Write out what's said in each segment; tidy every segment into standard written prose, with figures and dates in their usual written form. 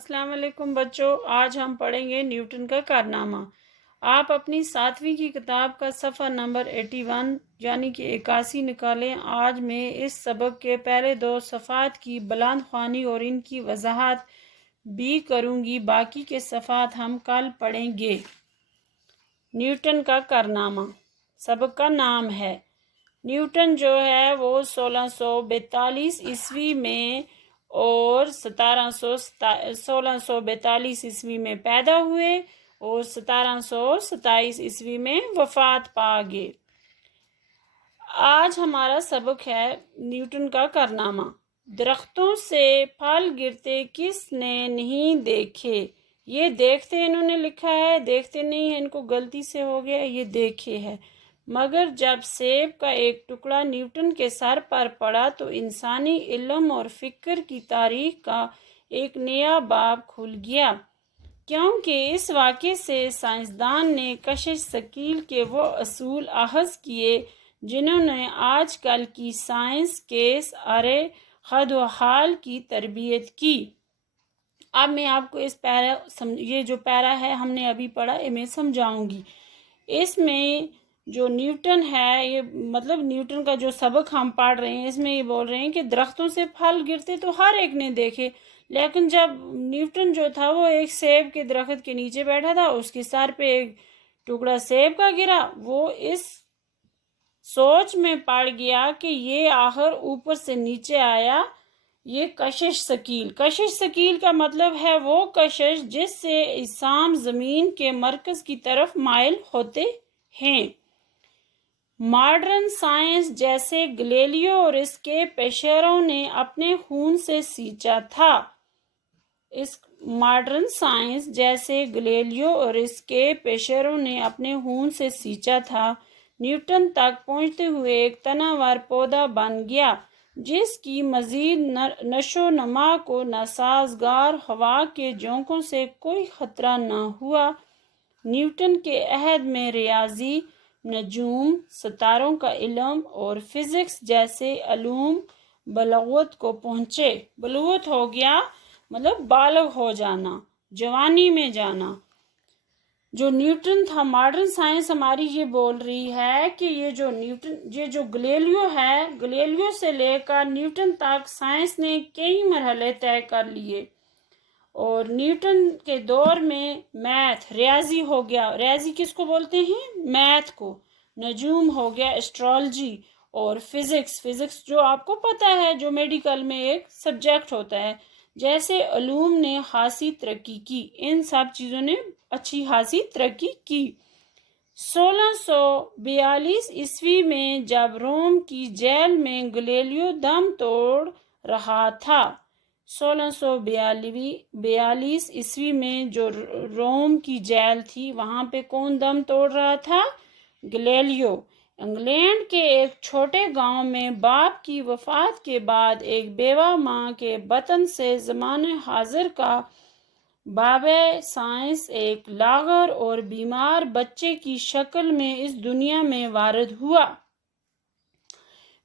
अस्सलाम वालेकुम बच्चों, आज हम पढ़ेंगे न्यूटन का कारनामा। आप अपनी 7वीं की किताब का सफ़ा नंबर 81 यानी कि 81 निकालें। आज मैं इस सबक के पहले 2 सफ़ात की बुलंद ख्वानी और इनकी वजाहत भी करूँगी, बाकी के सफ़ात हम कल पढ़ेंगे। न्यूटन का कारनामा सबक का नाम है। न्यूटन जो है वो 1642 ईस्वी में और 1642 ईस्वी में पैदा हुए और 1727 ईस्वी में वफात पा गए। आज हमारा सबक है न्यूटन का कारनामा। दरख्तों से फल गिरते किसने नहीं देखे। ये देखते इन्होंने लिखा है, देखते नहीं है, इनको गलती से हो गया, ये देखे है। मगर जब सेब का एक टुकड़ा न्यूटन के सर पर पड़ा तो इंसानी इल्म और फिक्र की तारीख का एक नया बाब खुल गया, क्योंकि इस वाक़े से साइंसदान ने कशिश सकील के वो असूल अहज़ किए जिन्होंने आजकल की साइंस केस अरे खद व हाल की तरबियत की। अब मैं आपको इस ये जो पैरा है हमने अभी पढ़ा, ये मैं समझाऊंगी। इसमें जो न्यूटन है, ये मतलब न्यूटन का जो सबक हम पढ़ रहे हैं, इसमें ये बोल रहे हैं कि दरख्तों से फल गिरते तो हर एक ने देखे, लेकिन जब न्यूटन जो था वो एक सेब के दरख्त के नीचे बैठा था, उसके सर पे एक टुकड़ा सेब का गिरा। वो इस सोच में पड़ गया कि ये आखिर ऊपर से नीचे आया। ये कशिश सकील का मतलब है वो कशिश जिससे इसाम ज़मीन के मरकज़ की तरफ माइल होते हैं। मॉडर्न साइंस जैसे गैलीलियो और इसके पेशरों ने अपने खून से सींचा था। इस मॉडर्न साइंस जैसे गैलीलियो और इसके पेशरों ने अपने खून से सींचा था। न्यूटन तक पहुंचते हुए एक तनावर पौधा बन गया जिसकी मजीद नशो नमा को नासाजगार हवा के झोंकों से कोई खतरा न हुआ। न्यूटन के अहद में रियाजी, नजूम, सितारों का इल्म और फिजिक्स जैसे अलूम बलगत को पहुँचे। बलगत हो गया मतलब बालग हो जाना, जवानी में जाना। जो न्यूटन था, मॉडर्न साइंस हमारी ये बोल रही है कि ये जो गैलीलियो है, गैलीलियो से लेकर न्यूटन तक साइंस ने कई मरहले तय कर लिए। और न्यूटन के दौर में मैथ, रियाजी हो गया। रियाजी किसको बोलते हैं? मैथ को। नजूम हो गया, एस्ट्रोलॉजी। और फिजिक्स जो आपको पता है, जो मेडिकल में एक सब्जेक्ट होता है, जैसे अलूम ने खासी तरक्की की। इन सब चीज़ों ने अच्छी खासी तरक्की की। 1642 ईस्वी में जब रोम की जेल में गैलीलियो दम तोड़ रहा था, 1642 ईस्वी में जो रोम की जेल थी, वहाँ पे कौन दम तोड़ रहा था? गैलीलियो। इंग्लैंड के एक छोटे गांव में बाप की वफात के बाद एक बेवा माँ के बतन से ज़माने हाजिर का बाबे साइंस एक लागर और बीमार बच्चे की शक्ल में इस दुनिया में वारिद हुआ।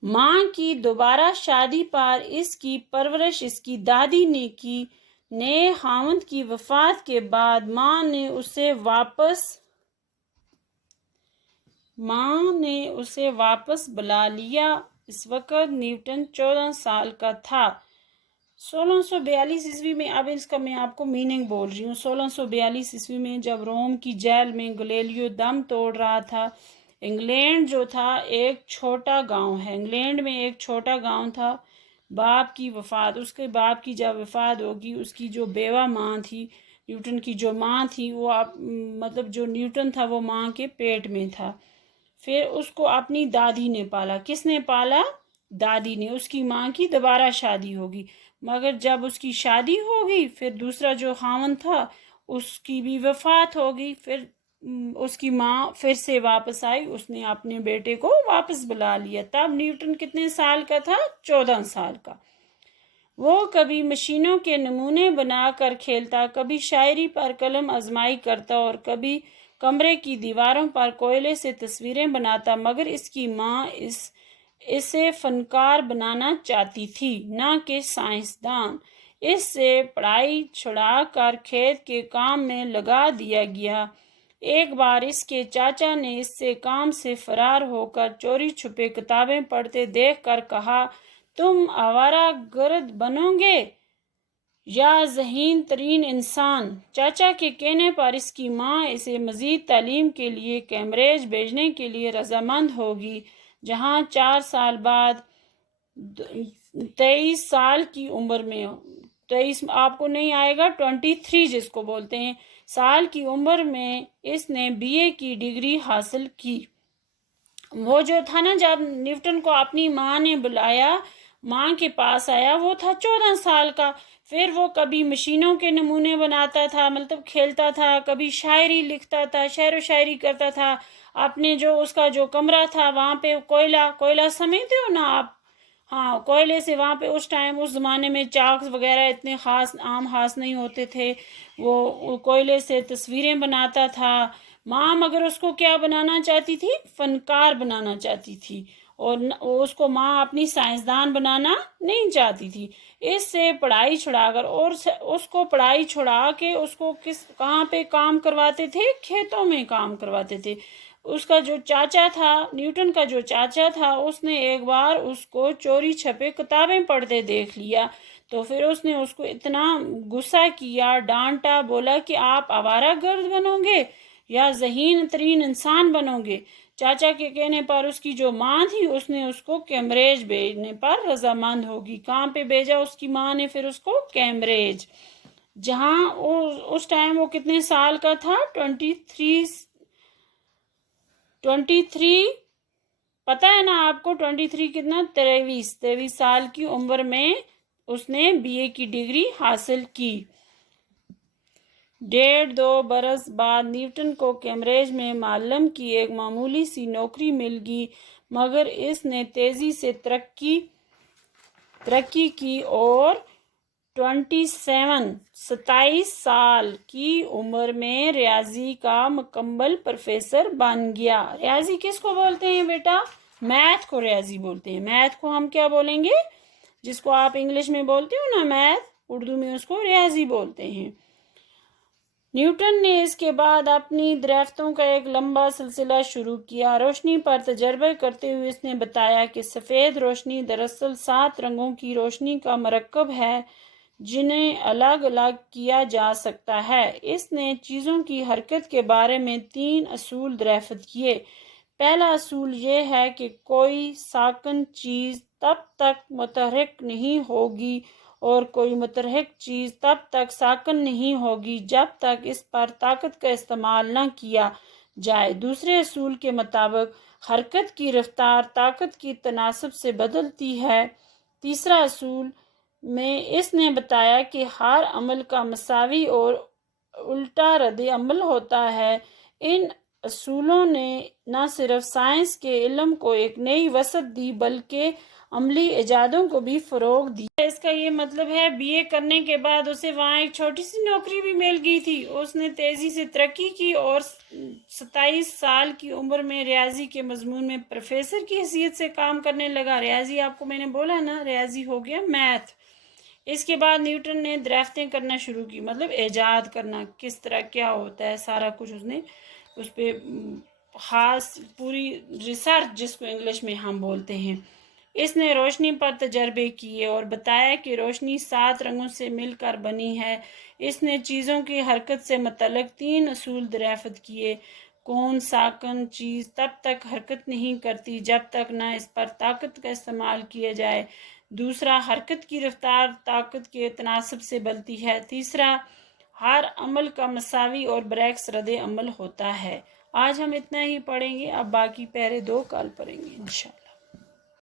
माँ की दोबारा शादी पर इसकी परवरिश इसकी दादी ने की। नए खावंद की वफात के बाद माँ ने उसे वापस बुला लिया। इस वक्त न्यूटन 14 साल का था। 1642 ईस्वी में, अब इसका मैं आपको मीनिंग बोल रही हूँ। 1642 ईस्वी में जब रोम की जेल में गैलीलियो दम तोड़ रहा था, इंग्लैंड जो था एक छोटा गांव है। इंग्लैंड में एक छोटा गांव था। बाप की वफात, उसके बाप की जब वफात होगी, उसकी जो बेवा माँ थी, न्यूटन की जो माँ थी, वो मतलब जो न्यूटन था वो माँ के पेट में था। फिर उसको अपनी दादी ने पाला। किसने पाला? दादी ने। उसकी माँ की दोबारा शादी होगी, मगर जब उसकी शादी हो गई, फिर दूसरा जो खावंद था उसकी भी वफात हो गई। फिर उसकी माँ फिर से वापस आई, उसने अपने बेटे को वापस बुला लिया। तब न्यूटन कितने साल का था? 14 साल का। वो कभी मशीनों के नमूने बनाकर खेलता, कभी शायरी पर कलम आजमाई करता और कभी कमरे की दीवारों पर कोयले से तस्वीरें बनाता, मगर इसकी माँ इसे फनकार बनाना चाहती थी, ना कि साइंसदान। اس سے پڑھائی چھڑا کر کھیت کے کام میں لگا دیا گیا۔ ایک بار اس کے چاچا نے اس سے کام سے فرار ہو کر چوری چھپے کتابیں پڑھتے دیکھ کر کہا، تم آوارہ گرد بنو گے یا ذہین ترین انسان؟ چاچا کے کہنے پر اس کی ماں اسے مزید تعلیم کے لیے کیمبرج بھیجنے کے لیے رضامند ہوگی، جہاں 4 سال بعد 23 سال کی عمر میں 23 آپ کو نہیں آئے گا 23 جس کو بولتے ہیں سال کی عمر میں اس نے BA کی ڈگری حاصل کی۔ وہ جو تھا نا، جب نیوٹن کو اپنی ماں نے بلایا، ماں کے پاس آیا، وہ تھا 14 سال کا۔ پھر وہ کبھی مشینوں کے نمونے بناتا تھا، مطلب کھیلتا تھا، کبھی شاعری لکھتا تھا، شعر و شاعری کرتا تھا۔ اپنے جو اس کا جو کمرہ تھا وہاں پہ کوئلہ سمجھتے ہو نا آپ؟ ہاں، کوئلے سے وہاں پہ اس زمانے میں چاکس وغیرہ اتنے عام خاص نہیں ہوتے تھے، وہ کوئلے سے تصویریں بناتا تھا۔ ماں مگر اس کو کیا بنانا چاہتی تھی؟ فنکار بنانا چاہتی تھی، اور اس کو ماں اپنی سائنسدان بنانا نہیں چاہتی تھی۔ اس سے پڑھائی چھڑا کر اور اس کو پڑھائی چھڑا کے اس کو کہاں پہ کام کرواتے تھے؟ کھیتوں میں کام کرواتے تھے۔ اس کا جو چاچا تھا، نیوٹن کا جو چاچا تھا، اس نے ایک بار اس کو چوری چھپے کتابیں پڑھتے دیکھ لیا، تو پھر اس نے اس کو اتنا غصہ کیا، ڈانٹا، بولا کہ آپ آوارہ گرد بنو گے یا ذہین ترین انسان بنو گے؟ چاچا کے کہنے پر اس کی جو ماں تھی اس نے اس کو کیمبرج بھیجنے پر رضامند ہوگی۔ کہاں پہ بھیجا اس کی ماں نے پھر اس کو؟ کیمبرج، جہاں اس ٹائم وہ کتنے سال کا تھا؟ 23 پتہ ہے نا آپ کو؟ 23 کتنا؟ 23 سال کی عمر میں اس نے BA کی ڈگری حاصل کی۔ 1.5-2 برس بعد نیوٹن کو کیمبرج میں معلم کی ایک معمولی سی نوکری مل گئی، مگر اس نے تیزی سے ترقی کی اور 27 سال کی عمر میں ریاضی کا مکمل پروفیسر بن گیا۔ ریاضی کس کو بولتے ہیں بیٹا؟ میتھ کو ریاضی بولتے ہیں۔ میتھ کو ہم کیا بولیں گے؟ جس کو آپ انگلش میں بولتے ہو نا میتھ، اردو میں اس کو ریاضی بولتے ہیں۔ نیوٹن نے اس کے بعد اپنی دریافتوں کا ایک لمبا سلسلہ شروع کیا۔ روشنی پر تجربہ کرتے ہوئے اس نے بتایا کہ سفید روشنی دراصل 7 رنگوں کی روشنی کا مرکب ہے جنہیں الگ الگ کیا جا سکتا ہے۔ اس نے چیزوں کی حرکت کے بارے میں 3 اصول دریافت کیے۔ پہلا اصول یہ ہے کہ کوئی ساکن چیز تب تک متحرک نہیں ہوگی اور کوئی متحرک چیز تب تک ساکن نہیں ہوگی جب تک اس پر طاقت کا استعمال نہ کیا جائے۔ دوسرے اصول کے مطابق حرکت کی رفتار طاقت کی تناسب سے بدلتی ہے۔ تیسرا اصول میں اس نے بتایا کہ ہر عمل کا مساوی اور الٹا رد عمل ہوتا ہے۔ ان اصولوں نے نہ صرف سائنس کے علم کو ایک نئی وسعت دی بلکہ عملی ایجادوں کو بھی فروغ دیا۔ اس کا یہ مطلب ہے BA کرنے کے بعد اسے وہاں ایک چھوٹی سی نوکری بھی مل گئی تھی۔ اس نے تیزی سے ترقی کی اور 27 سال کی عمر میں ریاضی کے مضمون میں پروفیسر کی حیثیت سے کام کرنے لگا۔ ریاضی آپ کو میں نے بولا نا، ریاضی ہو گیا میتھ۔ اس کے بعد نیوٹن نے دریافتیں کرنا شروع کی، مطلب ایجاد کرنا، کس طرح کیا ہوتا ہے سارا کچھ اس نے اس پہ خاص پوری ریسرچ جس کو انگلش میں ہم بولتے ہیں۔ اس نے روشنی پر تجربے کیے اور بتایا کہ روشنی 7 رنگوں سے مل کر بنی ہے۔ اس نے چیزوں کی حرکت سے متعلق 3 اصول دریافت کیے۔ کون ساکن چیز تب تک حرکت نہیں کرتی جب تک نہ اس پر طاقت کا استعمال کیا جائے۔ دوسرا، حرکت کی رفتار طاقت کے تناسب سے بدلتی ہے۔ تیسرا، ہر عمل کا مساوی اور برعکس رد عمل ہوتا ہے۔ آج ہم اتنا ہی پڑھیں گے، اب باقی پہلے 2 کل پڑھیں گے انشاءاللہ۔